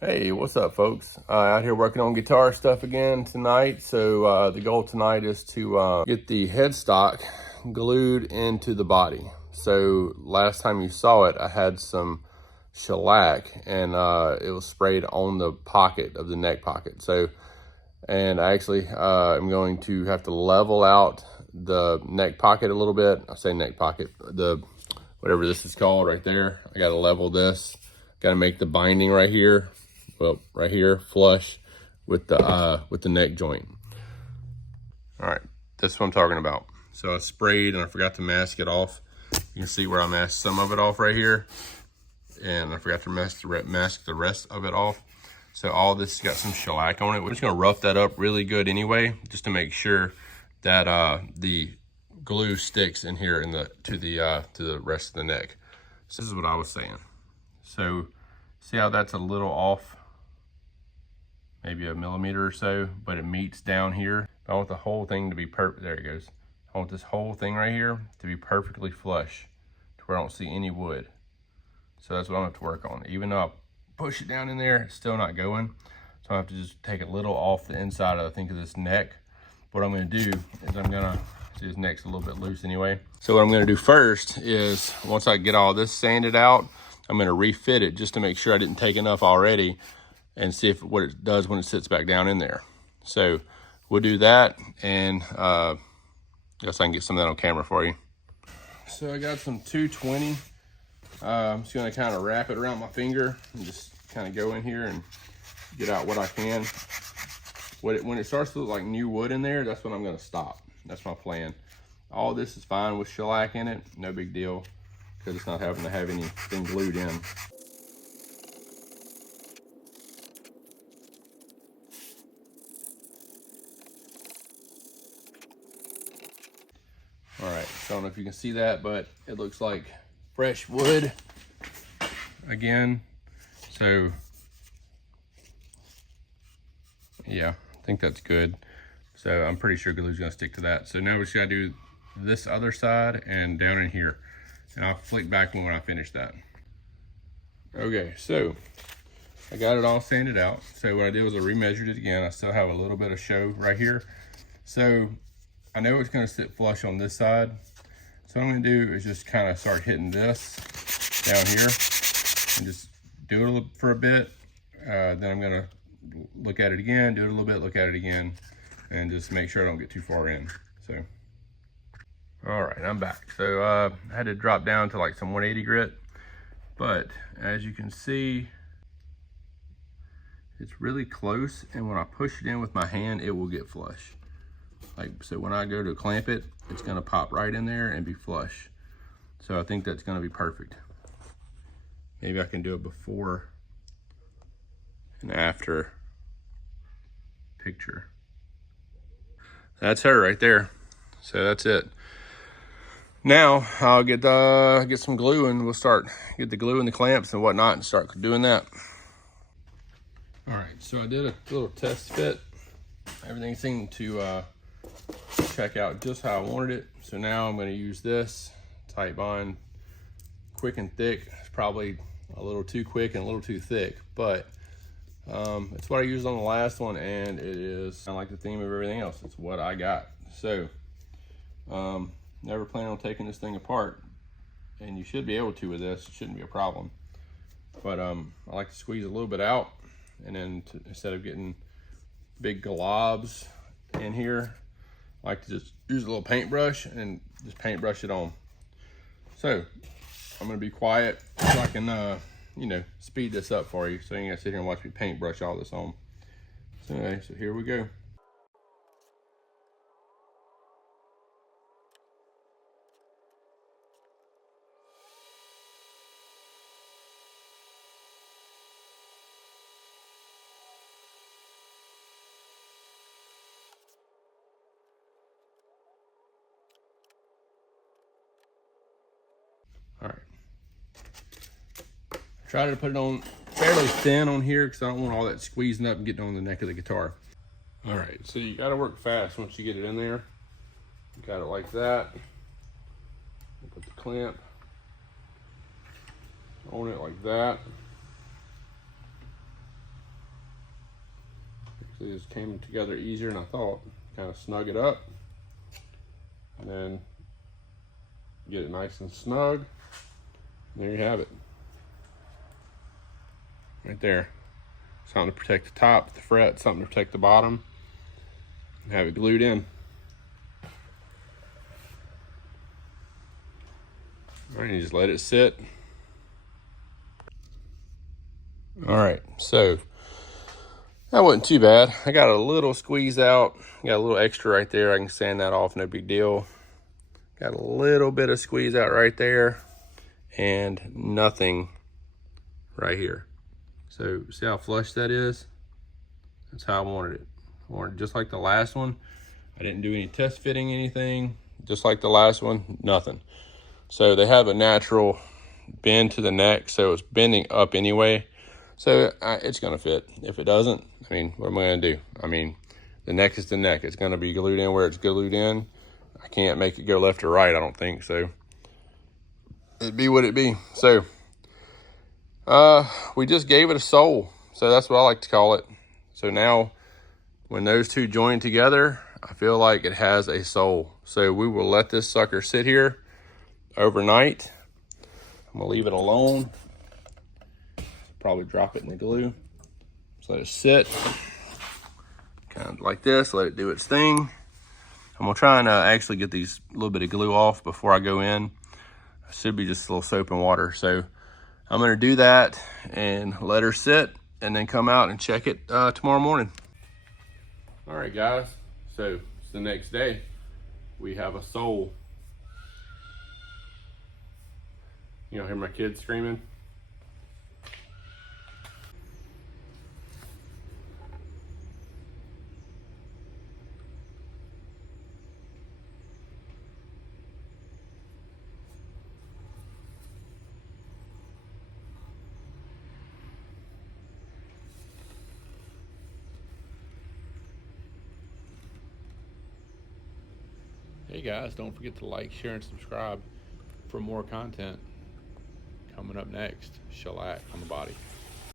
Hey, what's up, folks? Out here working on guitar stuff again tonight. So the goal tonight is to get the headstock glued into the body. So last time you saw it, I had some shellac and it was sprayed on the pocket of the neck pocket. And I actually am going to have to level out the neck pocket a little bit. I say neck pocket, whatever this is called right there. I got to level this. Got to make the binding right here. Well, right here, flush with the neck joint. All right, that's what I'm talking about. So I sprayed and I forgot to mask it off. You can see where I masked some of it off right here, and I forgot to mask the rest of it off. So all this got some shellac on it. We're just gonna rough that up really good anyway, just to make sure that the glue sticks in here to the rest of the neck. So this is what I was saying. So see how that's a little off? Maybe a millimeter or so, but it meets down here. I want the whole thing to be perfect. There it goes. I want this whole thing right here to be perfectly flush to where I don't see any wood. So that's what I'm gonna have to work on. Even though I push it down in there, it's still not going. So I have to just take a little off the inside of this neck. What I'm gonna do is see this neck's a little bit loose anyway. So what I'm gonna do first is, once I get all this sanded out, I'm gonna refit it just to make sure I didn't take enough already, and see what it does when it sits back down in there. So we'll do that, and I guess I can get some of that on camera for you. So I got some 220. I'm just gonna kind of wrap it around my finger and just kind of go in here and get out what I can. When it starts to look like new wood in there, that's when I'm gonna stop. That's my plan. All this is fine with shellac in it, no big deal, because it's not having to have anything glued in. All right, so I don't know if you can see that, but it looks like fresh wood again. So yeah, I think that's good. So I'm pretty sure glue's gonna stick to that. So now we just gotta do this other side and down in here. And I'll flick back when I finish that. Okay, so I got it all sanded out. So what I did was I remeasured it again. I still have a little bit of show right here. So I know it's gonna sit flush on this side. So what I'm gonna do is just kind of start hitting this down here and just do it for a bit. Then I'm gonna look at it again, do it a little bit, look at it again, and just make sure I don't get too far in. So, all right, I'm back. So I had to drop down to like some 180 grit, but as you can see, it's really close, and when I push it in with my hand, it will get flush. So when I go to clamp it, it's gonna pop right in there and be flush. So I think that's gonna be perfect. Maybe I can do it before and after picture. That's her right there. So that's it. Now I'll get some glue, and we'll get the glue and the clamps and whatnot and start doing that. All right, so I did a little test fit. Everything seemed to check out just how I wanted it. So now I'm going to use this Titebond quick and thick. It's probably a little too quick and a little too thick, but it's what I used on the last one, and it is kind of like the theme of everything else. It's what I got. So never plan on taking this thing apart, and you should be able to with this. It shouldn't be a problem. But I like to squeeze a little bit out, and then instead of getting big globs in here, I like to just use a little paintbrush and just paintbrush it on. So I'm gonna be quiet so I can speed this up for you, so you ain't gotta sit here and watch me paintbrush all this on. So anyway, so here we go. All right. Try to put it on fairly thin on here because I don't want all that squeezing up and getting on the neck of the guitar. All right, so you gotta work fast once you get it in there. You got it like that. Put the clamp on it like that. See, this came together easier than I thought. Kind of snug it up, and then get it nice and snug. There you have it. Right there. Something to protect the top, the fret, something to protect the bottom, and have it glued in. All right, you just let it sit. All right, so that wasn't too bad. I got a little squeeze out, got a little extra right there. I can sand that off, no big deal. Got a little bit of squeeze out right there and nothing right here. So see how flush that is? That's how I wanted it. I wanted it just like the last one. I didn't do any test fitting anything. Just like the last one, nothing. So they have a natural bend to the neck, so it's bending up anyway. So it's gonna fit. If it doesn't, I mean, what am I gonna do? I mean, the neck is the neck. It's gonna be glued in where it's glued in. I can't make it go left or right, I don't think so. It'd be what it be. So we just gave it a soul. So that's what I like to call it. So now when those two join together, I feel like it has a soul. So we will let this sucker sit here overnight. I'm gonna leave it alone. Probably drop it in the glue. Just let it sit, kind of like this, let it do its thing. I'm gonna try and actually get these little bit of glue off before I go in. It should be just a little soap and water. So I'm gonna do that and let her sit and then come out and check it tomorrow morning. All right, guys, so it's the next day. We have a soul. You know, hear my kids screaming? Hey guys, don't forget to like, share, and subscribe for more content. Coming up next, shellac on the body.